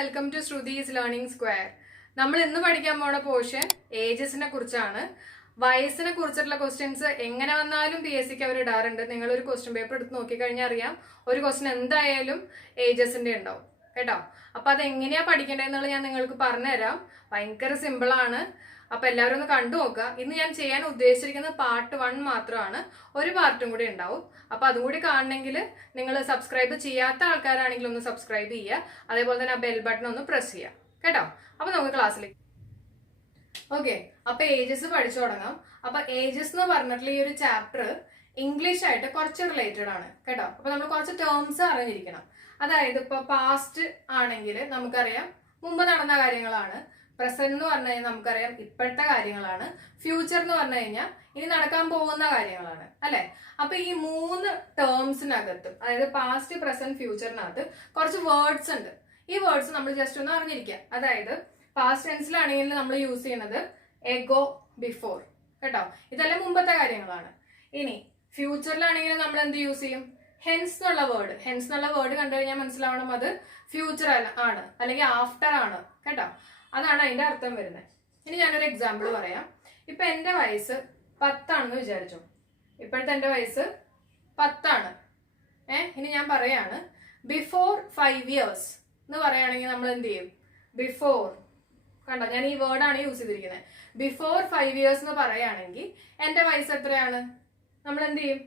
Welcome to Shruti's learning square. നമ്മൾ ഇന്ന് പഠിക്കാൻ പോണ പോർഷൻ ഏജസിനെ കുറിച്ചാണ്. വയസ്സിനെ കുറിച്ചിട്ടുള്ള ക്വസ്റ്റ്യൻസ് എങ്ങനെ വന്നാലും PSCക്ക് അവർ ഇടാറുണ്ട്. നിങ്ങൾ ഒരു ക്വസ്റ്റ്യൻ പേപ്പർ എടുത്ത് നോക്കിക്കഴിഞ്ഞാൽ അറിയാം, ഒരു ക്വസ്റ്റ്യൻ എന്തായാലും ഏജസിന്റെ ഉണ്ടാവും കേട്ടോ. അപ്പൊ അത് എങ്ങനെയാ പഠിക്കേണ്ടതെന്നുള്ളത് ഞാൻ നിങ്ങൾക്ക് പറഞ്ഞുതരാം. ഭയങ്കര സിമ്പിൾ ആണ്. അപ്പൊ എല്ലാവരും ഒന്ന് കണ്ടു നോക്കുക. ഇന്ന് ഞാൻ ചെയ്യാൻ ഉദ്ദേശിച്ചിരിക്കുന്നത് പാർട്ട് 1 മാത്രമാണ്. ഒരു പാർട്ടും കൂടി ഉണ്ടാവും. അപ്പൊ അതും കൂടി കാണണമെങ്കിൽ നിങ്ങൾ സബ്സ്ക്രൈബ് ചെയ്യാത്ത ആൾക്കാരാണെങ്കിൽ ഒന്ന് സബ്സ്ക്രൈബ് ചെയ്യുക. അതേപോലെ തന്നെ ആ ബെൽ ബട്ടൺ ഒന്ന് പ്രസ് ചെയ്യുക കേട്ടോ. അപ്പൊ നമുക്ക് ക്ലാസ്സിലേക്ക് ഓക്കെ. അപ്പൊ ഏജസ് പഠിച്ചു തുടങ്ങാം. അപ്പൊ ഏജസ് എന്ന് പറഞ്ഞിട്ടുള്ള ഈ ഒരു ചാപ്റ്റർ ഇംഗ്ലീഷ് ആയിട്ട് കുറച്ച് റിലേറ്റഡ് ആണ് കേട്ടോ. അപ്പൊ നമ്മൾ കുറച്ച് ടേംസ് അറിഞ്ഞിരിക്കണം. അതായത് ഇപ്പൊ പാസ്റ്റ് ആണെങ്കിൽ നമുക്കറിയാം മുമ്പ് നടന്ന കാര്യങ്ങളാണ്. പ്രസന്റ് എന്ന് പറഞ്ഞു കഴിഞ്ഞാൽ നമുക്കറിയാം ഇപ്പോഴത്തെ കാര്യങ്ങളാണ്. ഫ്യൂച്ചർ എന്ന് പറഞ്ഞു കഴിഞ്ഞാൽ ഇനി നടക്കാൻ പോകുന്ന കാര്യങ്ങളാണ് അല്ലെ. അപ്പൊ ഈ 3 ടേംസിനകത്ത്, അതായത് പാസ്റ്റ്, പ്രസന്റ്, ഫ്യൂച്ചറിനകത്ത് കുറച്ച് വേർഡ്സ് ഉണ്ട്. ഈ വേർഡ്സ് നമ്മൾ ജസ്റ്റ് ഒന്ന് അറിഞ്ഞിരിക്കുക. അതായത് പാസ്റ്റ് ടെൻസിലാണെങ്കിൽ നമ്മൾ യൂസ് ചെയ്യുന്നത് എഗോ, ബിഫോർ കേട്ടോ. ഇതെല്ലാം മുമ്പത്തെ കാര്യങ്ങളാണ്. ഇനി ഫ്യൂച്ചറിലാണെങ്കിൽ നമ്മൾ എന്ത് യൂസ് ചെയ്യും? ഹെൻസ് എന്നുള്ള വേർഡ്. ഹെൻസ് എന്നുള്ള വേർഡ് കണ്ടു കഴിഞ്ഞാൽ മനസ്സിലാവണം അത് ഫ്യൂച്ചർ ആണ് അല്ലെങ്കിൽ ആഫ്റ്റർ ആണ് കേട്ടോ. അതാണ് അതിന്റെ അർത്ഥം വരുന്നത്. ഇനി ഞാനൊരു എക്സാമ്പിൾ പറയാം. ഇപ്പൊ എന്റെ വയസ്സ് 10 ആണെന്ന് വിചാരിച്ചു. ഇപ്പോഴത്തെ എന്റെ വയസ്സ് 10 ആണ്. ഇനി ഞാൻ പറയാണ് ബിഫോർ 5 years എന്ന് പറയുകയാണെങ്കിൽ നമ്മൾ എന്ത് ചെയ്യും? ബിഫോർ കണ്ടോ, ഞാൻ ഈ വേർഡാണ് യൂസ് ചെയ്തിരിക്കുന്നത്. ബിഫോർ 5 years എന്ന് പറയുകയാണെങ്കിൽ എന്റെ വയസ്സ് എത്രയാണ്? നമ്മൾ എന്ത് ചെയ്യും?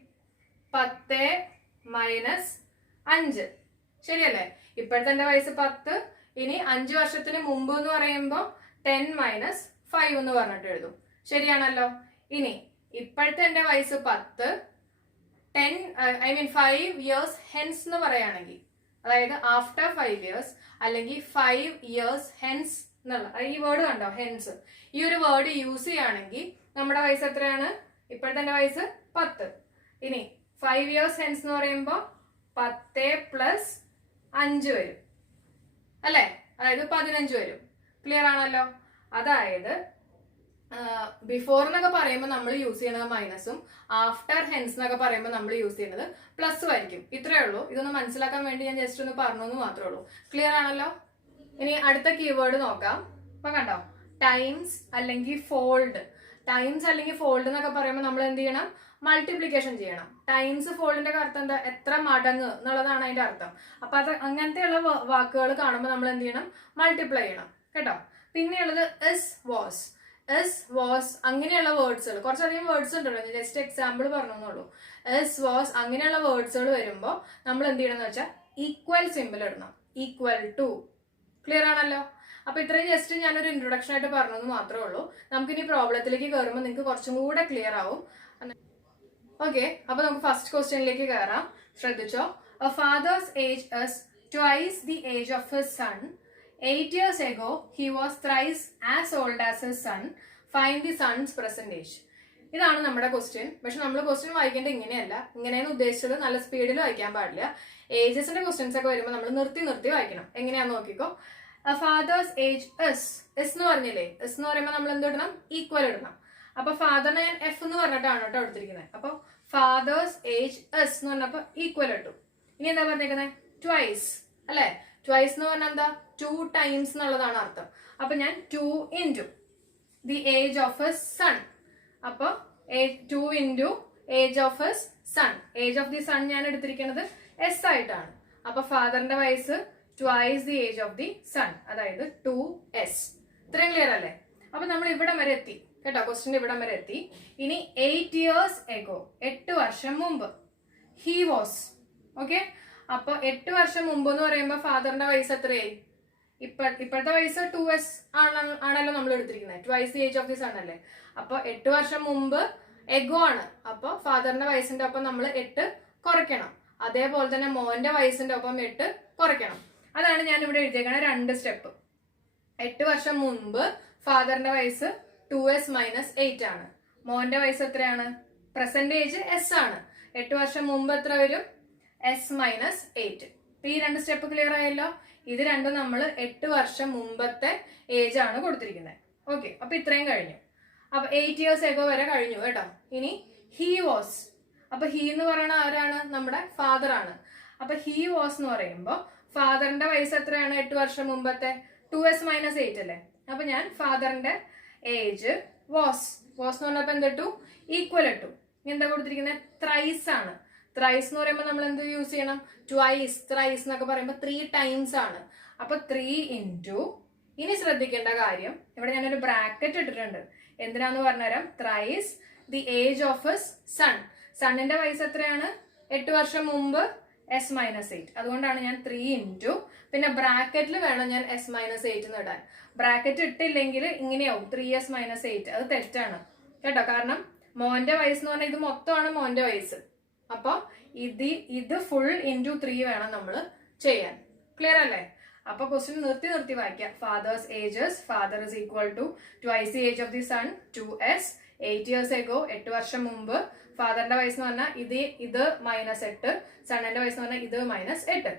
10 - 5 ശരിയല്ലേ? ഇപ്പോഴത്തെ എന്റെ വയസ്സ് 10. ഇനി 5 വർഷത്തിന് മുമ്പ് എന്ന് പറയുമ്പോൾ 10 - 5 എന്ന് പറഞ്ഞിട്ട് എഴുതും. ശരിയാണല്ലോ. ഇനി ഇപ്പോഴത്തെ എന്റെ വയസ്സ് 10, 5 years ഹെൻസ് എന്ന് പറയുകയാണെങ്കിൽ, അതായത് ആഫ്റ്റർ 5 years അല്ലെങ്കിൽ 5 years ഹെൻസ് എന്നുള്ള ഈ വേർഡ് കണ്ടോ, ഹെൻസ്. ഈ ഒരു വേർഡ് യൂസ് ചെയ്യുകയാണെങ്കിൽ നമ്മുടെ വയസ്സ് എത്രയാണ്? ഇപ്പോഴത്തെ എന്റെ വയസ്സ് 10. ഇനി 5 years ഹെൻസ് എന്ന് പറയുമ്പോൾ 10 + 5 വരും അല്ലെ, അതായത് 15 വരും. ക്ലിയർ ആണല്ലോ. അതായത് ബിഫോർ എന്നൊക്കെ പറയുമ്പോൾ നമ്മൾ യൂസ് ചെയ്യുന്നത് മൈനസും ആഫ്റ്റർ ഹെൻസ് എന്നൊക്കെ പറയുമ്പോൾ നമ്മൾ യൂസ് ചെയ്യുന്നത് പ്ലസും ആയിരിക്കും. ഇത്രയേ ഉള്ളൂ. ഇതൊന്ന് മനസ്സിലാക്കാൻ വേണ്ടി ഞാൻ ജസ്റ്റ് ഒന്ന് പറഞ്ഞു എന്ന് മാത്രമേ ഉള്ളൂ. ക്ലിയർ ആണല്ലോ. ഇനി അടുത്ത കീവേഡ് നോക്കാം. അപ്പൊ കണ്ടോ, ടൈംസ് അല്ലെങ്കിൽ ഫോൾഡ്. ടൈംസ് അല്ലെങ്കിൽ ഫോൾഡ് എന്നൊക്കെ പറയുമ്പോൾ നമ്മൾ എന്ത് ചെയ്യണം? മൾട്ടിപ്ലിക്കേഷൻ ചെയ്യണം. ടൈംസ് ഫോൾഡിന്റെ അർത്ഥം എന്താ? എത്ര മടങ്ങ് എന്നുള്ളതാണ് അതിന്റെ അർത്ഥം. അപ്പൊ അത് അങ്ങനത്തെയുള്ള വാക്കുകൾ കാണുമ്പോൾ നമ്മൾ എന്ത് ചെയ്യണം? മൾട്ടിപ്ലൈ ചെയ്യണം കേട്ടോ. പിന്നെയുള്ളത് എസ് വാസ് അങ്ങനെയുള്ള വേർഡ്സുകൾ, കുറച്ചധികം വേർഡ്സ് ഉണ്ടല്ലോ. ജസ്റ്റ് എക്സാമ്പിൾ പറഞ്ഞോളൂ. എസ് വാസ് അങ്ങനെയുള്ള വേർഡ്സുകൾ വരുമ്പോൾ നമ്മൾ എന്ത് ചെയ്യണം എന്ന് വെച്ചാൽ ഈക്വൽ സിമ്പിൾ ഇടണം. Equal to. ക്ലിയർ ആണല്ലോ. അപ്പൊ ഇത്രയും ജസ്റ്റ് ഞാനൊരു ഇൻട്രൊഡക്ഷൻ ആയിട്ട് പറഞ്ഞത് മാത്രമേ ഉള്ളൂ. നമുക്കിനി പ്രോബ്ലത്തിലേക്ക് കയറുമ്പോൾ നിങ്ങൾക്ക് കുറച്ചും കൂടെ ക്ലിയർ ആവും. ഓക്കെ, അപ്പൊ നമുക്ക് ഫസ്റ്റ് ക്വസ്റ്റ്യനിലേക്ക് കയറാം. ശ്രദ്ധിച്ചോ. A father's age is twice the age of his son. 8 years ago, he was thrice as old as his son. Find the son's present age. ഇതാണ് നമ്മുടെ ക്വസ്റ്റ്യൻ. പക്ഷെ നമ്മൾ ക്വസ്റ്റ്യൻ വായിക്കേണ്ടത് ഇങ്ങനെയല്ല. ഇങ്ങനെയാണ് ഉദ്ദേശിച്ചത്. നല്ല സ്പീഡിൽ വായിക്കാൻ പാടില്ല. ഏജസിന്റെ ക്വസ്റ്റ്യൻസ് ഒക്കെ വരുമ്പോൾ നമ്മൾ നിർത്തി വായിക്കണം. എങ്ങനെയാന്ന് നോക്കിക്കോ. ഫാദേഴ്സ് ഏജ് എസ് എന്ന് പറഞ്ഞില്ലേ? എസ് എന്ന് പറയുമ്പോൾ നമ്മൾ എന്ത് ഇടണം? ഈക്വൽ ഇടണം. അപ്പൊ ഫാദറിനെ ഞാൻ F എന്ന് പറഞ്ഞിട്ടാണ് കേട്ടോ എടുത്തിരിക്കുന്നത്. അപ്പൊ ഫാദേഴ്സ് ഏജ് എസ് എന്ന് പറഞ്ഞപ്പോ ഈക്വൽ ഇട്ടു. ഇനി എന്താ പറഞ്ഞേക്കുന്നത്? ട്വൈസ് അല്ലെ. ട്വൈസ് എന്ന് പറഞ്ഞാൽ എന്താ? 2 times എന്നുള്ളതാണ് അർത്ഥം. അപ്പൊ ഞാൻ 2 into the age of his son. അപ്പൊ 2 into age of his son. Age of the son ഞാൻ എടുത്തിരിക്കുന്നത് S ആയിട്ടാണ്. അപ്പൊ ഫാദറിന്റെ വയസ്സ് twice the age of the son, അതായത് 2S. ഇത്രയും ക്ലിയർ അല്ലേ? അപ്പൊ നമ്മൾ ഇവിടം വരെ എത്തി കേട്ടോ. ക്വസ്റ്റ്യൻ ഇവിടം വരെ എത്തി. ഇനി 8 years ago 8 വർഷം മുമ്പ് ഹി വാസ്. ഓക്കെ, അപ്പൊ 8 വർഷം മുമ്പ് എന്ന് പറയുമ്പോ ഫാദറിന്റെ വയസ്സ് എത്രയായി? ഇപ്പോഴത്തെ വയസ്സ് 2S ആണല്ലോ നമ്മൾ എടുത്തിരിക്കുന്നത്. Twice the age of the son അല്ലേ. അപ്പൊ 8 വർഷം മുമ്പ് എഗോ ആണ്. അപ്പൊ ഫാദറിന്റെ വയസ്സിന്റെ ഒപ്പം നമ്മൾ 8 കുറയ്ക്കണം. അതേപോലെ തന്നെ മോന്റെ വയസ്സിന്റെ ഒപ്പം 8 കുറയ്ക്കണം. അതാണ് ഞാൻ ഇവിടെ എഴുതിയേക്കണ 2 സ്റ്റെപ്പ്. 8 വർഷം മുമ്പ് ഫാദറിന്റെ വയസ്സ് 2S - 8 ആണ്. മോന്റെ വയസ്സ് എത്രയാണ്? പ്രസന്റ് ഏജ് S ആണ്. 8 വർഷം മുമ്പ് എത്ര വരും? S - 8. ഈ 2 സ്റ്റെപ്പ് ക്ലിയർ ആയല്ലോ. ഇത് രണ്ടും നമ്മൾ 8 വർഷം മുമ്പത്തെ ഏജ് ആണ് കൊടുത്തിരിക്കുന്നത്. ഓക്കെ, അപ്പൊ ഇത്രയും കഴിഞ്ഞു. അപ്പൊ 8 years ago വരെ കഴിഞ്ഞു കേട്ടോ. ഇനി ഹി വാസ്. അപ്പൊ ഹി എന്ന് പറയുന്ന ആരാണ്? നമ്മുടെ ഫാദർ ആണ്. അപ്പൊ ഹി വാസ് എന്ന് പറയുമ്പോൾ ഫാദറിന്റെ വയസ്സ് എത്രയാണ് 8 വർഷം മുമ്പത്തെ? 2s - 8 അല്ലേ? അപ്പൊ ഞാൻ ഫാദറിന്റെ ഏജ് വാസ് എന്ന് പറഞ്ഞപ്പോ എന്തിട്ടു? ഈക്വൽ ഇട്ടു. എന്താ കൊടുത്തിരിക്കുന്നത്? ത്രൈസ് ആണ്. ത്രൈസ് എന്ന് പറയുമ്പോൾ നമ്മൾ എന്ത് യൂസ് ചെയ്യണം? ട്വൈസ്, ത്രൈസ് എന്നൊക്കെ പറയുമ്പോൾ 3 ടൈംസ് ആണ്. അപ്പൊ 3 ഇൻറ്റു, ഇനി ശ്രദ്ധിക്കേണ്ട കാര്യം ഇവിടെ ഞാനൊരു ബ്രാക്കറ്റ് ഇട്ടിട്ടുണ്ട്. എന്തിനാന്ന് പറഞ്ഞുതരാം. Thrice the age of his son. സണ്ണിന്റെ വയസ്സ് എത്രയാണ്? 8 വർഷം മുമ്പ് s - 8. അതുകൊണ്ടാണ് ഞാൻ 3 ഇൻറ്റു, പിന്നെ ബ്രാക്കറ്റിൽ വേണം ഞാൻ s - 8 എന്ന് ഇടാൻ. ബ്രാക്കറ്റ് ഇട്ടില്ലെങ്കിൽ ഇങ്ങനെയാവും 3s - 8. അത് തെറ്റാണ് കേട്ടോ. കാരണം മോന്റെ വയസ്സ് എന്ന് പറഞ്ഞാൽ ഇത് മൊത്തമാണ് മോന്റെ വയസ്സ്. അപ്പൊ ഇത് ഫുൾ ഇൻറ്റു 3 വേണം നമ്മൾ ചെയ്യാൻ. ക്ലിയർ അല്ലേ? അപ്പൊ ക്വസ്റ്റ്യൻ നിർത്തി വായിക്കാം. Father's ages. Father is equal to twice the age of the son 2s. 8 years ago, 8 വർഷം മുമ്പ്. ഫാദറിന്റെ വയസ്സ് എന്ന് പറഞ്ഞാൽ ഇത് -8, സണ്ണിന്റെ വയസ്സ് എന്ന് പറഞ്ഞാൽ ഇത് -8.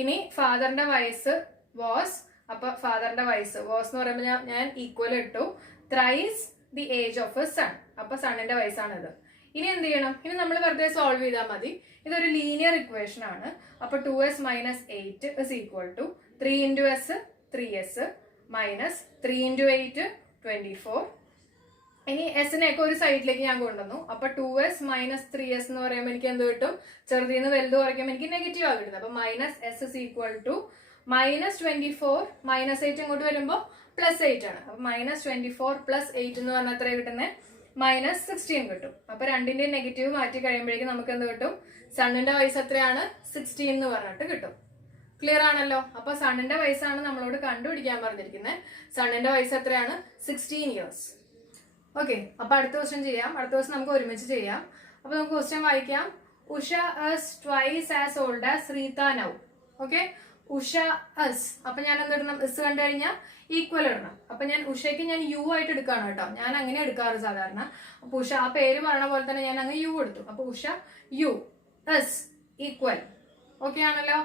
ഇനി ഫാദറിന്റെ വയസ്സ് വാസ്. അപ്പൊ ഫാദറിന്റെ വയസ്സ് വാസ് എന്ന് പറയുമ്പോൾ ഞാൻ ഈക്വൽ ഇട്ടു thrice the age of a son. അപ്പൊ സണ്ണിന്റെ വയസ്സാണിത്. ഇനി എന്ത് ചെയ്യണം? ഇനി നമ്മൾ വെറുതെ സോൾവ് ചെയ്താൽ മതി. ഇതൊരു ലീനിയർ ഇക്വേഷൻ ആണ്. അപ്പൊ 2s - 8 is equal to 3 into s 3s minus 3 into 8 24. ഇനി എസിനെയൊക്കെ ഒരു സൈഡിലേക്ക് ഞാൻ കൊണ്ടുവന്നു. അപ്പൊ 2s - 3s എന്ന് പറയുമ്പോൾ എനിക്ക് എന്ത് കിട്ടും? ചെറുതിന്ന് വലുത് കുറയ്ക്കുമ്പോൾ എനിക്ക് നെഗറ്റീവ് ആയി കിട്ടുന്നത്. അപ്പൊ -s ഇസ് ഈക്വൽ ടു -24 -8 ഇങ്ങോട്ട് വരുമ്പോൾ +8 ആണ്. അപ്പൊ -24 + 8 എന്ന് പറഞ്ഞാൽ എത്ര കിട്ടുന്നത്? -16 കിട്ടും. അപ്പൊ രണ്ടിന്റെ നെഗറ്റീവ് മാറ്റി കഴിയുമ്പോഴേക്കും നമുക്ക് എന്ത് കിട്ടും? സണ്ണിന്റെ വയസ്സ് എത്രയാണ്? 16 എന്ന് പറഞ്ഞിട്ട് കിട്ടും. ക്ലിയർ ആണല്ലോ? അപ്പൊ സണ്ണിന്റെ വയസ്സാണ് നമ്മളോട് കണ്ടുപിടിക്കാൻ പറഞ്ഞിരിക്കുന്നത്. സണ്ണിന്റെ വയസ്സ് എത്രയാണ്? 16 years. ഓക്കെ, അപ്പൊ അടുത്ത ക്വസ്റ്റ്യൻ ചെയ്യാം. അടുത്ത ദിവസം നമുക്ക് ഒരുമിച്ച് ചെയ്യാം. അപ്പൊ നമുക്ക് ക്വസ്റ്റ്യൻ വായിക്കാം. Usha is twice as old as Rita now. Okay, Usha S. അപ്പൊ ഞാൻ എന്തിടണം? എസ് കണ്ടു കഴിഞ്ഞാൽ ഈക്വൽ ഇടണം. അപ്പൊ ഞാൻ ഉഷയ്ക്ക് ഞാൻ യു ആയിട്ട് എടുക്കാണ് കേട്ടോ. ഞാൻ അങ്ങനെ എടുക്കാറ് സാധാരണ. അപ്പൊ ഉഷ ആ പേര് പറഞ്ഞ പോലെ തന്നെ ഞാൻ അങ്ങ് യു എടുത്തു. അപ്പൊ Usha U is equal. Okay ആണല്ലോ?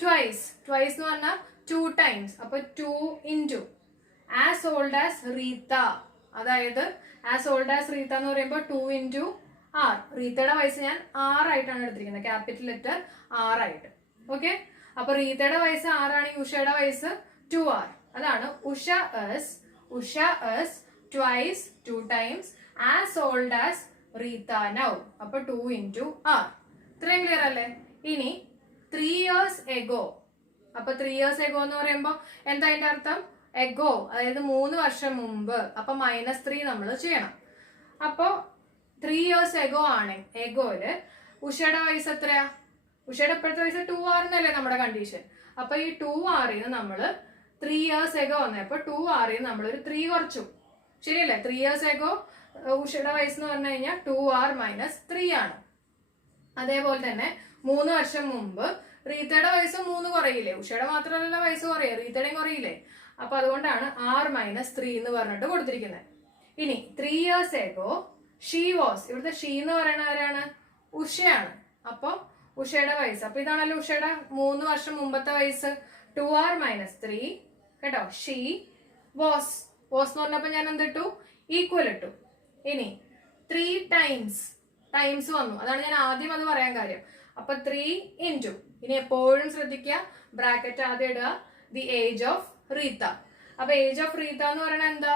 ട്വൈസ് എന്ന് പറഞ്ഞാൽ 2 times. അപ്പൊ 2 into as old as Rita. അതായത് ആസ് ഓൾഡ് ആസ് റീത്ത എന്ന് പറയുമ്പോൾ 2 ഇൻറ്റു ആർ. റീത്തയുടെ വയസ്സ് ഞാൻ 6 ആയിട്ടാണ് എടുത്തിരിക്കുന്നത്. ക്യാപിറ്റൽ ലെറ്റർ 6 ആയിട്ട്. ഓക്കെ, അപ്പൊ റീത്തയുടെ വയസ്സ് 6 ആണെങ്കിൽ ഉഷയുടെ വയസ്സ് 2r. അതാണ് Usha is twice 2 times as old as Rita now. അപ്പൊ 2 ഇൻറ്റു ആർ. ഇത്രയും ക്ലിയർ അല്ലേ? ഇനി 3 years ago. അപ്പൊ 3 years ago എന്ന് പറയുമ്പോ എന്താ അതിന്റെ അർത്ഥം? എഗോ, അതായത് 3 വർഷം മുമ്പ്. അപ്പൊ -3 നമ്മൾ ചെയ്യണം. അപ്പൊ 3 years ago ആണ് എഗോയില്. ഉഷയുടെ വയസ്സ് എത്രയാ? ഉഷയുടെ ഇപ്പോഴത്തെ വയസ്സ് 2r എന്നല്ലേ നമ്മുടെ കണ്ടീഷൻ. അപ്പൊ ഈ 2r നമ്മള് 3 years ago വന്നപ്പോ 2r നമ്മളൊരു 3 കുറച്ചു. ശരിയല്ലേ? 3 years ago ഉഷയുടെ വയസ്സ് എന്ന് പറഞ്ഞു കഴിഞ്ഞാൽ 2r - 3 ആണ്. അതേപോലെ തന്നെ 3 വർഷം മുമ്പ് റീത്തയുടെ വയസ്സ് 3 കുറയില്ലേ? ഉഷയുടെ മാത്രമല്ല വയസ്സ് കുറയേ, റീത്തയുടെയും കുറയില്ലേ? അപ്പൊ അതുകൊണ്ടാണ് r - 3 എന്ന് പറഞ്ഞിട്ട് കൊടുത്തിരിക്കുന്നത്. ഇനി 3 years ago ഷീ വാസ്. ഇവിടുത്തെ ഷീ എന്ന് പറയുന്നത് ആരാണ്? ഉഷയാണ്. അപ്പൊ ഉഷയുടെ വയസ്സ്. അപ്പൊ ഇതാണല്ലോ ഉഷയുടെ 3 വർഷം മുമ്പത്തെ വയസ്സ്. 2r - 3 കേട്ടോ. ഷീ വാസ് എന്ന് പറഞ്ഞപ്പോ ഞാൻ എന്തിട്ടു? ഈക്വൽ ഇട്ടു. ഇനി 3 times വന്നു. അതാണ് ഞാൻ ആദ്യം അത് പറയാൻ കാര്യം. അപ്പൊ 3 ഇൻറ്റു, ഇനി എപ്പോഴും ശ്രദ്ധിക്കുക ബ്രാക്കറ്റ് ആദ്യം ഇടുക, ദി ഏജ് ഓഫ് റീത്ത. അപ്പൊ ഏജ് ഓഫ് റീത്ത എന്ന് പറയുന്നത് എന്താ?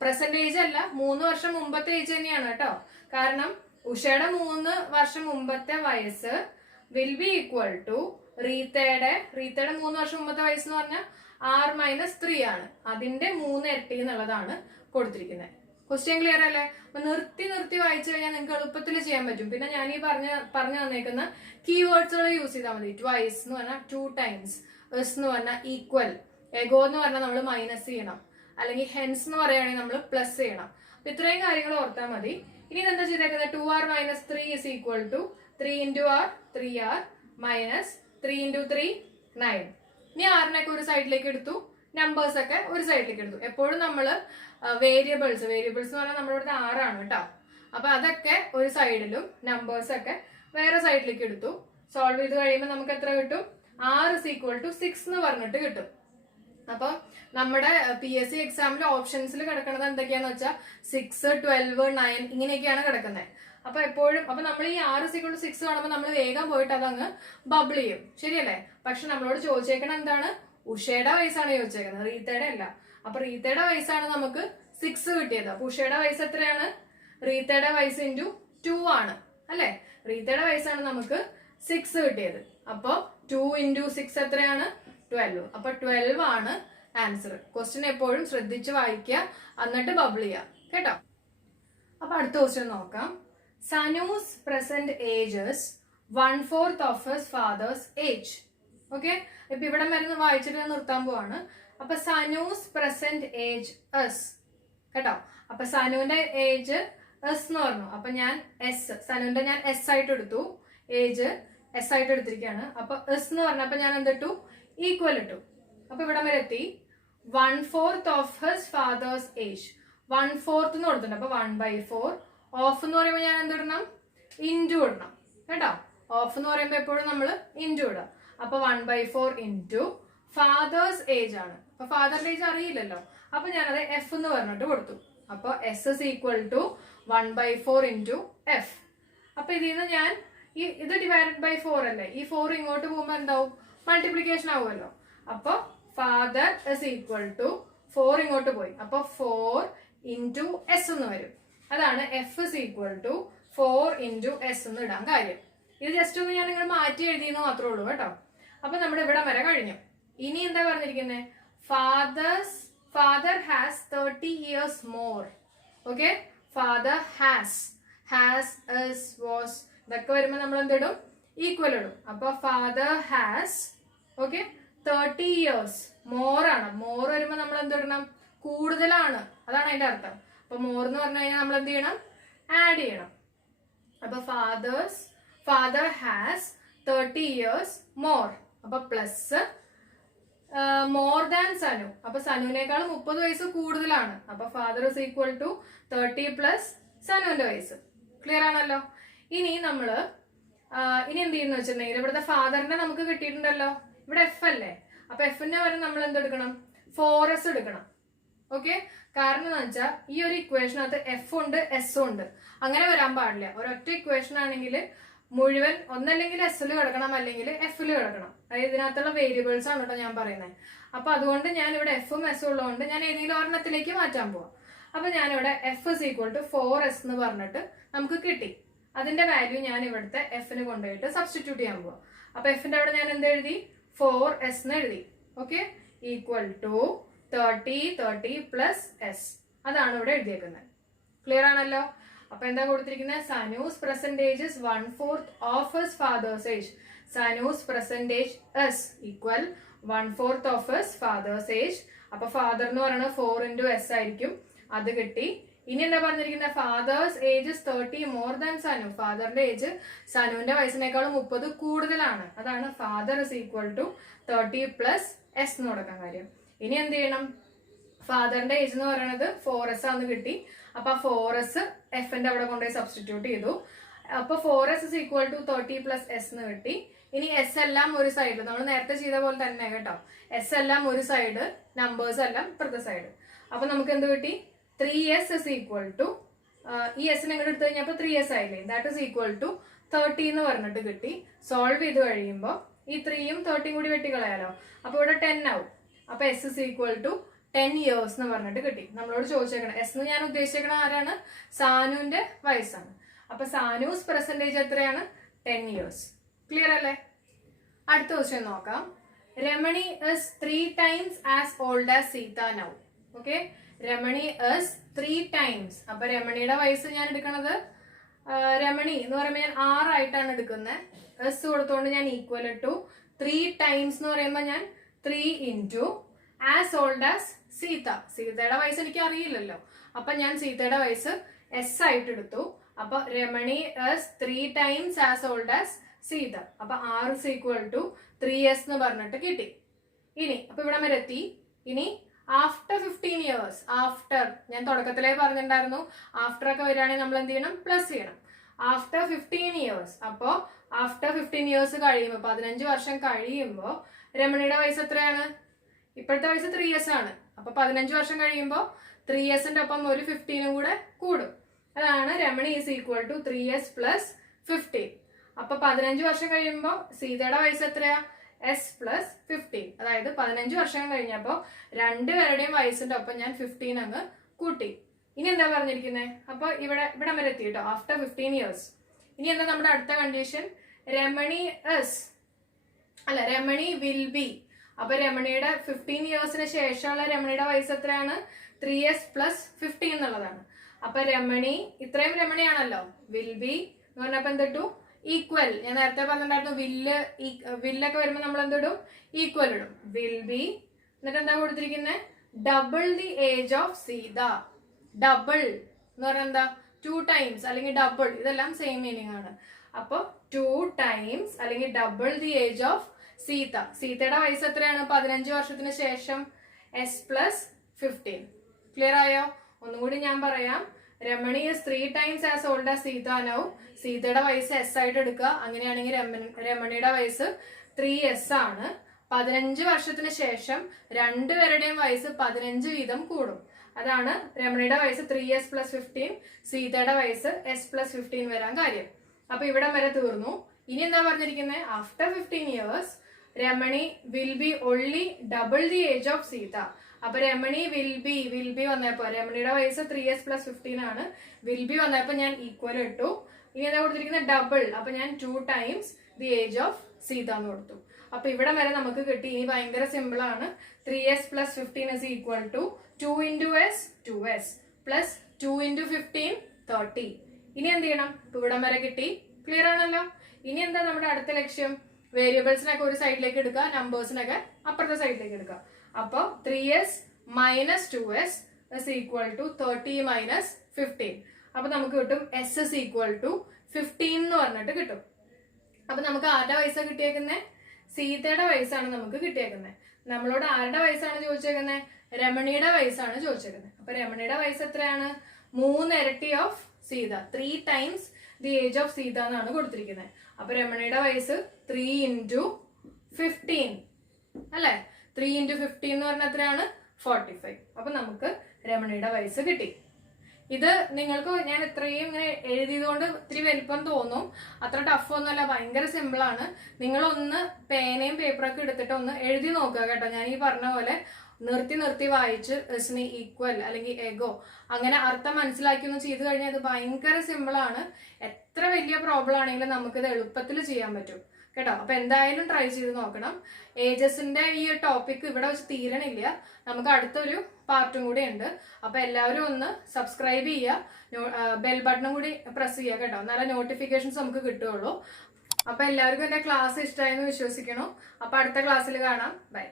പ്രസന്റ് ഏജ് അല്ല, 3 വർഷം മുമ്പത്തെ ഏജ് തന്നെയാണ് കേട്ടോ. കാരണം ഉഷയുടെ 3 വർഷം മുമ്പത്തെ വയസ്സ് വിൽ ബി ഈക്വൽ ടു റീത്തയുടെ 3 വർഷം മുമ്പത്തെ വയസ്സ് എന്ന് പറഞ്ഞാൽ r - 3 ആണ്. അതിന്റെ 3 ഇരട്ടി എന്നുള്ളതാണ് കൊടുത്തിരിക്കുന്നത്. ക്വസ്റ്റ്യൻ ക്ലിയർ അല്ലേ? അപ്പൊ നിർത്തി വായിച്ചു കഴിഞ്ഞാൽ നിങ്ങൾക്ക് എളുപ്പത്തിൽ ചെയ്യാൻ പറ്റും. പിന്നെ ഞാൻ ഈ പറഞ്ഞു തന്നേക്കുന്ന കീവേഡ്സുകൾ യൂസ് ചെയ്താൽ മതി. ട്വൈസ് എന്ന് പറഞ്ഞാൽ 2 times, എസ് എന്ന് പറഞ്ഞാൽ ഈക്വൽ, എഗോ എന്ന് പറഞ്ഞാൽ നമ്മൾ മൈനസ് ചെയ്യണം, അല്ലെങ്കിൽ ഹെൻസ് എന്ന് പറയുകയാണെങ്കിൽ നമ്മൾ പ്ലസ് ചെയ്യണം. അപ്പൊ ഇത്രയും കാര്യങ്ങൾ ഓർത്താൽ മതി. ഇനി എന്താ ചെയ്തേക്കുന്നത്? 2r - 3 is equal to 3 into R 3r minus 3 into 3 9. ഇനി ആറിനൊക്കെ ഒരു സൈഡിലേക്ക് എടുത്തു, നമ്പേഴ്സ് ഒക്കെ ഒരു സൈഡിലേക്ക് എടുത്തു. എപ്പോഴും നമ്മൾ വേരിയബിൾസ് എന്ന് പറഞ്ഞാൽ നമ്മുടെ ഇവിടുത്തെ 6 ആണ് കേട്ടോ. അപ്പൊ അതൊക്കെ ഒരു സൈഡിലും നമ്പേഴ്സ് ഒക്കെ വേറെ സൈഡിലേക്ക് എടുത്തു. സോൾവ് ചെയ്ത് കഴിയുമ്പോൾ നമുക്ക് എത്ര കിട്ടും? r is equal to 6 എന്ന് പറഞ്ഞിട്ട് കിട്ടും. അപ്പൊ നമ്മുടെ PSC എക്സാമിൽ ഓപ്ഷൻസിൽ കിടക്കുന്നത് എന്തൊക്കെയാന്ന് വെച്ചാൽ 6, 12, 9 ഇങ്ങനെയൊക്കെയാണ് കിടക്കുന്നത്. അപ്പൊ എപ്പോഴും അപ്പൊ നമ്മൾ ഈ R=6 കാണുമ്പോൾ നമ്മൾ വേഗം പോയിട്ട് അതങ്ങ് ബബിൾ ചെയ്യും, ശരിയല്ലേ? പക്ഷെ നമ്മളോട് ചോദിച്ചേക്കണം എന്താണ്? ഉഷയുടെ വയസ്സാണ് ചോദിച്ചേക്കുന്നത്, റീത്തയുടെ അല്ല. അപ്പൊ റീത്തയുടെ വയസ്സാണ് നമുക്ക് 6 കിട്ടിയത്. അപ്പൊ ഉഷയുടെ വയസ്സ് എത്രയാണ്? റീത്തയുടെ വയസ്സ് ഇൻറ്റു 2 ആണ് അല്ലെ? റീത്തയുടെ വയസ്സാണ് നമുക്ക് 6 കിട്ടിയത്. അപ്പൊ 2 × 6 എത്രയാണ്? 12. അപ്പൊ 12 ആണ് ആൻസർ. ക്വസ്റ്റ്യൻ എപ്പോഴും ശ്രദ്ധിച്ച് വായിക്കുക, എന്നിട്ട് ബബിൾ ചെയ്യുക കേട്ടോ. അപ്പൊ അടുത്ത ക്വസ്റ്റ്യൻ നോക്കാം. Sanu's present ages 1/4 of his father's age. Okay, ഇപ്പൊ ഇവിടെ മരുന്ന് വായിച്ചിട്ട് നിർത്താൻ പോവാണ്. അപ്പൊ സനൂസ് പ്രസന്റ് ഏജ് എസ് കേട്ടോ. അപ്പൊ സനുവിന്റെ ഏജ് എസ് എന്ന് പറഞ്ഞു. അപ്പൊ ഞാൻ എസ്, സനുവിന്റെ ഞാൻ എസ് ആയിട്ട് എടുത്തു, ഏജ് എസ് ആയിട്ട് എടുത്തിരിക്കുകയാണ്. അപ്പൊ എസ് എന്ന് പറഞ്ഞപ്പോ ഞാൻ എന്തിട്ടു? ഈക്വൽ ഇട്ടു. അപ്പൊ ഇവിടെ വരെ എത്തി. 1/4 ഓഫ് ഹിസ് ഫാദേഴ്സ് ഏജ്, 1/4 എന്ന് കൊടുത്തിട്ടുണ്ട്. അപ്പൊ 1/4 ഓഫ് എന്ന് പറയുമ്പോൾ ഞാൻ എന്തിടണം? ഇൻറ്റു ഇടണം കേട്ടോ. ഓഫ് എന്ന് പറയുമ്പോൾ എപ്പോഴും നമ്മൾ ഇൻറ്റു ഇടാം. അപ്പൊ 1/4 ഇൻറ്റു ഫാദേഴ്സ് ഏജ് ആണ്. അപ്പൊ ഫാദറിന്റെ ഏജ് അറിയില്ലല്ലോ, അപ്പൊ ഞാനത് എഫ് എന്ന് പറഞ്ഞിട്ട് കൊടുത്തു. അപ്പൊ S is equal to 1/4 into F. അപ്പൊ ഇതിൽ നിന്ന് ഞാൻ ഇത് ഡിവൈഡഡ് ബൈ 4 അല്ലേ, ഈ 4 ഇങ്ങോട്ട് പോകുമ്പോൾ എന്താവും? മൾട്ടിപ്ലിക്കേഷൻ ആവുമല്ലോ. അപ്പൊ ഫാദർ ഇസ് ഈക്വൽ ടു 4 ഇങ്ങോട്ട് പോയി, അപ്പൊ 4 ഇൻറ്റു എസ് എന്ന് വരും. അതാണ് F is equal to 4 into S എന്ന് ഇടാൻ കാര്യം. ഇത് ജസ്റ്റ് ഒന്ന് ഞാൻ നിങ്ങൾ മാറ്റി എഴുതിയെന്ന് മാത്രമേ ഉള്ളൂ കേട്ടോ. അപ്പൊ നമ്മുടെ ഇവിടെ വരെ കഴിഞ്ഞു. ഇനി എന്താ പറഞ്ഞിരിക്കുന്നത്? Father has 30 years more. Okay, father has is was ഇതൊക്കെ വരുമ്പോൾ നമ്മൾ എന്തിടും? ഈക്വൽ ഇടും. അപ്പൊ father has okay 30 years more ആണ്. മോർ വരുമ്പോൾ നമ്മൾ എന്തിടണം? കൂടുതലാണ്, അതാണ് അതിന്റെ അർത്ഥം. അപ്പൊ മോർ എന്ന് പറഞ്ഞു കഴിഞ്ഞാൽ നമ്മൾ എന്ത് ചെയ്യണം? ആഡ് ചെയ്യണം. അപ്പൊ ഫാദർ ഹാസ് 30 years മോർ. അപ്പൊ പ്ലസ് മോർ ദാൻ സനു. അപ്പൊ സനുവിനേക്കാൾ 30 വയസ്സ് കൂടുതലാണ്. അപ്പൊ father is equal to 30 plus സനുവിന്റെ വയസ്സ്. ക്ലിയർ ആണല്ലോ? ഇനി നമ്മള് ഇനി എന്ത് ചെയ്യുന്ന വെച്ചിട്ടുണ്ടെങ്കിൽ ഇവിടുത്തെ ഫാദറിനെ നമുക്ക് കിട്ടിയിട്ടുണ്ടല്ലോ. ഇവിടെ എഫ് അല്ലേ, അപ്പൊ എഫിന്റെ വരെ നമ്മൾ എന്തെടുക്കണം? 4s എടുക്കണം. ഓക്കെ, കാരണം എന്ന് വെച്ചാൽ ഈ ഒരു ഇക്വേഷനകത്ത് എഫ് ഉണ്ട് എസ് ഉണ്ട്, അങ്ങനെ വരാൻ പാടില്ല. ഒരൊറ്റ ഇക്വേഷൻ ആണെങ്കിൽ മുഴുവൻ ഒന്നല്ലെങ്കിൽ എസ്സിൽ കിടക്കണം അല്ലെങ്കിൽ എഫിൽ കിടക്കണം. അതായത് ഇതിനകത്തുള്ള വേരിയബിൾസ് ആണ് കേട്ടോ ഞാൻ പറയുന്നത്. അപ്പൊ അതുകൊണ്ട് ഞാൻ ഇവിടെ എഫും എസും ഉള്ളതുകൊണ്ട് ഞാൻ ഏതെങ്കിലും ഒരെണ്ണത്തിലേക്ക് മാറ്റാൻ പോവാം. അപ്പൊ ഞാനിവിടെ F is equal to 4s എന്ന് പറഞ്ഞിട്ട് നമുക്ക് കിട്ടി. അതിന്റെ വാല്യൂ ഞാൻ ഇവിടുത്തെ എഫിന് കൊണ്ടുപോയിട്ട് സബ്സ്റ്റിറ്റ്യൂട്ട് ചെയ്യാൻ പോവാം. അപ്പൊ എഫിന്റെ അവിടെ ഞാൻ എന്ത് എഴുതി? 4s എന്ന് എഴുതി. Okay, equal to 30 plus S. അതാണ് ഇവിടെ എഴുതിയേക്കുന്നത്. ക്ലിയർ ആണല്ലോ? അപ്പൊ എന്താ കൊടുത്തിരിക്കുന്നത്? Sanu's present age is 1/4 of his father's age. Sanu's present age S equal 1/4 of his father's age. അപ്പൊ ഫാദർ എന്ന് പറയുന്നത് 4 ഇൻറ്റു എസ് ആയിരിക്കും. അത് കിട്ടി. ഇനി എന്താ പറഞ്ഞിരിക്കുന്നത്? Father's age is 30 more than Sanu. ഫാദറിന്റെ ഏജ് സനുവിന്റെ വയസ്സിനേക്കാളും 30 കൂടുതലാണ്. അതാണ് father is equal to 30 plus S എന്ന് കൊടുക്കാൻ കാര്യം. ഇനി എന്ത് ചെയ്യണം? ഫാദറിന്റെ ഏജ് എന്ന് പറയുന്നത് 4s ആണെന്ന് കിട്ടി. അപ്പൊ 4s എഫിന്റെ അവിടെ കൊണ്ടുപോയി സബ്സ്റ്റിറ്റ്യൂട്ട് ചെയ്തു. അപ്പൊ 4s is equal to 30 plus S എന്ന് കിട്ടി. ഇനി എസ് എല്ലാം ഒരു സൈഡ്, നമ്മൾ നേരത്തെ ചെയ്ത പോലെ തന്നെ കേട്ടോ. എസ് എല്ലാം ഒരു സൈഡ്, നമ്പേഴ്സ് എല്ലാം ഇപ്പുറത്തെ സൈഡ്. അപ്പൊ നമുക്ക് എന്ത് കിട്ടി? 3s ഇസ് ഈക്വൽ ടു ഈ എസിനെ ഇങ്ങോട്ട് എടുത്തു കഴിഞ്ഞപ്പോൾ 3s ആയില്ലേ, ദാറ്റ് ഇസ് ഈക്വൽ ടു 30 എന്ന് പറഞ്ഞിട്ട് കിട്ടി. സോൾവ് ചെയ്ത് കഴിയുമ്പോൾ ഈ 3യും 30യും കൂടി വെട്ടിക്കളയാലോ. അപ്പൊ ഇവിടെ 10 ആവും. അപ്പൊ S is equal to 10 years എന്ന് പറഞ്ഞിട്ട് കിട്ടി. നമ്മളോട് ചോദിച്ചേക്കണം എസ് എന്ന് ഞാൻ ഉദ്ദേശിച്ചേക്കണം ആരാണ്? സാനുവിന്റെ വയസ്സാണ്. അപ്പൊ സാനൂസ് പെർസെന്റേജ് എത്രയാണ്? 10 years. ക്ലിയർ അല്ലേ? അടുത്ത ക്വസ്റ്റ്യൻ നോക്കാം. Ramani is 3 times as old as Sita now. Okay, Ramani is 3 times. അപ്പൊ രമണിയുടെ വയസ്സ് ഞാൻ എടുക്കണത് രമണി എന്ന് പറയുമ്പോൾ ഞാൻ 6 ആയിട്ടാണ് എടുക്കുന്നത്. എസ് കൊടുത്തോണ്ട് ഞാൻ ഈക്വൽ ടു 3 times എന്ന് പറയുമ്പോൾ ഞാൻ 3 into as old as Sita. സീതയുടെ വയസ്സ് എനിക്ക് അറിയില്ലല്ലോ, അപ്പൊ ഞാൻ സീതയുടെ വയസ്സ് എസ് ആയിട്ട് എടുത്തു. അപ്പൊ Ramani is 3 times as old as Sita. അപ്പൊ R is equal to 3s എന്ന് പറഞ്ഞിട്ട് കിട്ടി. ഇനി അപ്പൊ ഇവിടെ വരെ എത്തി. ഇനി ആഫ്റ്റർ 15 years, ആഫ്റ്റർ ഞാൻ തുടക്കത്തിലേ പറഞ്ഞിട്ടുണ്ടായിരുന്നു, ആഫ്റ്റർ ഒക്കെ വരികയാണെങ്കിൽ നമ്മൾ എന്ത് ചെയ്യണം? പ്ലസ് ചെയ്യണം. ആഫ്റ്റർ 15 years, അപ്പോ ആഫ്റ്റർ 15 years കഴിയുമ്പോൾ 15 വർഷം കഴിയുമ്പോൾ രമണിയുടെ വയസ്സ് എത്രയാണ്? ഇപ്പോഴത്തെ വയസ്സ് 3s ആണ്. അപ്പൊ 15 വർഷം കഴിയുമ്പോൾ 3sന്റെ ഒപ്പം ഒരു 15 കൂടെ കൂടും. അതാണ് Ramani is equal to 3s plus 15. അപ്പൊ 15 വർഷം കഴിയുമ്പോൾ സീതയുടെ വയസ്സ് എത്രയാ? s plus 15. അതായത് 15 വർഷം കഴിഞ്ഞപ്പോൾ രണ്ടുപേരുടെയും വയസ്സിന്റെ ഒപ്പം ഞാൻ 15 അങ്ങ് കൂട്ടി. ഇനി എന്താ പറഞ്ഞിരിക്കുന്നത്? അപ്പൊ ഇവിടെ വരെ എത്തി കേട്ടോ, ആഫ്റ്റർ 15 ഇയേഴ്സ്. ഇനി എന്താ നമ്മുടെ അടുത്ത കണ്ടീഷൻ? Ramani will B. അപ്പൊ രമണിയുടെ 15 ഇയേഴ്സിന് ശേഷമുള്ള രമണിയുടെ വയസ്സ് എത്രയാണ്? 3s പ്ലസ് 15 എന്നുള്ളതാണ്. അപ്പൊ രമണി, ഇത്രയും രമണിയാണല്ലോ, വിൽ ബി എന്ന് പറഞ്ഞപ്പോ എന്തിട്ടു? ഈക്വൽ. ഞാൻ നേരത്തെ പറഞ്ഞിട്ടുണ്ടായിരുന്നു വില്ലൊക്കെ വരുമ്പോൾ നമ്മൾ എന്തിടും? ഈക്വൽ ഇടും. വിൽ ബി, എന്നിട്ട് എന്താ കൊടുത്തിരിക്കുന്നത്? Double the age of Sita. Double എന്ന് പറഞ്ഞാൽ എന്താ? 2 ടൈംസ് അല്ലെങ്കിൽ ഡബിൾ, ഇതെല്ലാം സെയിം മീനിങ് ആണ്. അപ്പൊ 2 ടൈംസ് അല്ലെങ്കിൽ double the age of Sita. സീതയുടെ വയസ്സ് എത്രയാണ് 15 വർഷത്തിന് ശേഷം? s plus 15. ക്ലിയർ ആയോ? ഒന്നുകൂടി ഞാൻ പറയാം. Ramani is 3 times as old as Sita now. സീതയുടെ വയസ്സ് s ആയിട്ട് എടുക്കുക. അങ്ങനെയാണെങ്കിൽ രമണിയുടെ വയസ്സ് 3s ആണ്. 15 വർഷത്തിന് ശേഷം രണ്ടുപേരുടെയും വയസ്സ് 15 വീതം കൂടും. അതാണ് രമണിയുടെ വയസ്സ് 3s പ്ലസ് 15, സീതയുടെ വയസ്സ് s പ്ലസ് 15 വരാൻ കാര്യം. അപ്പൊ ഇവിടം വരെ തീർന്നു. ഇനി എന്താ പറഞ്ഞിരിക്കുന്നത്? After 15 years Ramani will be only double the age of Sita. അപ്പൊ രമണി വിൽ ബി വന്നപ്പോ രമണിയുടെ വയസ്സ് 3s പ്ലസ് 15 ആണ്. വിൽ ബി വന്നപ്പോ ഞാൻ ഈക്വൽ ഇട്ടു. ഇനി എന്താ കൊടുത്തിരിക്കുന്നത്? ഡബിൾ. അപ്പൊ ഞാൻ 2 times the age of Sita എന്ന് കൊടുത്തു. അപ്പൊ ഇവിടെ വരെ നമുക്ക് കിട്ടി. ഇനി ഭയങ്കര സിമ്പിൾ ആണ്. 3s plus 15 is equal to 2 into s 2s plus 2 into 15 30. ഇനി എന്ത് ചെയ്യണം? ഇവിടം വരെ കിട്ടി. ക്ലിയർ ആണല്ലോ? ഇനി എന്താ നമ്മുടെ അടുത്ത ലക്ഷ്യം? വേരിയബിൾസിനൊക്കെ ഒരു സൈഡിലേക്ക് എടുക്കുക, നമ്പേഴ്സിനൊക്കെ അപ്പുറത്തെ സൈഡിലേക്ക് എടുക്കുക. അപ്പൊ 3s minus 2s is equal to 30 minus 15. അപ്പൊ നമുക്ക് കിട്ടും s ഇസ് ഈക്വൽ ടു 15 എന്ന് പറഞ്ഞിട്ട് കിട്ടും. അപ്പൊ നമുക്ക് ആരുടെ വയസ്സാണ് കിട്ടിയേക്കുന്നത്? സീതയുടെ വയസ്സാണ് നമുക്ക് കിട്ടിയേക്കുന്നത്. നമ്മളോട് ആരുടെ വയസ്സാണ് ചോദിച്ചേക്കുന്നത്? രമണിയുടെ വയസ്സാണ് ചോദിച്ചേക്കുന്നത്. അപ്പൊ രമണിയുടെ വയസ്സ് എത്രയാണ്? 3 ഇരട്ടി of Sita, 3 times the age of Sita എന്നാണ് കൊടുത്തിരിക്കുന്നത്. അപ്പൊ രമണിയുടെ വയസ്സ് 3 into 15 അല്ലെ? 3 into 15 എന്ന് പറഞ്ഞാൽ എത്രയാണ്? 45. അപ്പൊ നമുക്ക് രമണിയുടെ വയസ്സ് കിട്ടി. ഇത് നിങ്ങൾക്ക് ഞാൻ ഇത്രയും ഇങ്ങനെ എഴുതിയത് കൊണ്ട് ഇത്തിരി വലിപ്പം തോന്നും. അത്ര ടഫ് ഒന്നുമല്ല, ഭയങ്കര സിമ്പിൾ ആണ്. നിങ്ങളൊന്ന് പേനയും പേപ്പറൊക്കെ എടുത്തിട്ട് ഒന്ന് എഴുതി നോക്കുക കേട്ടോ. ഞാൻ ഈ പറഞ്ഞ പോലെ നിർത്തി വായിച്ച് സ്നി ഈക്വൽ അല്ലെങ്കിൽ എഗോ അങ്ങനെ അർത്ഥം മനസ്സിലാക്കി ഒന്ന് ചെയ്ത് കഴിഞ്ഞാൽ ഇത് ഭയങ്കര സിമ്പിൾ ആണ്. എത്ര വലിയ പ്രോബ്ലം ആണെങ്കിലും നമുക്കിത് എളുപ്പത്തിൽ ചെയ്യാൻ പറ്റും കേട്ടോ. അപ്പൊ എന്തായാലും ട്രൈ ചെയ്ത് നോക്കണം. ഏജസിന്റെ ഈ ടോപ്പിക് ഇവിടെ വെച്ച് തീരണില്ല, നമുക്ക് അടുത്തൊരു പാർട്ടും കൂടി ഉണ്ട്. അപ്പൊ എല്ലാവരും ഒന്ന് സബ്സ്ക്രൈബ് ചെയ്യുക, ബെൽ ബട്ടണും കൂടി പ്രസ് ചെയ്യുക കേട്ടോ, എന്നാലേ നോട്ടിഫിക്കേഷൻസ് നമുക്ക് കിട്ടുകയുള്ളൂ. അപ്പൊ എല്ലാവർക്കും എന്റെ ക്ലാസ് ഇഷ്ടമായെന്ന് വിശ്വസിക്കണം. അപ്പൊ അടുത്ത ക്ലാസ്സിൽ കാണാം. ബൈ.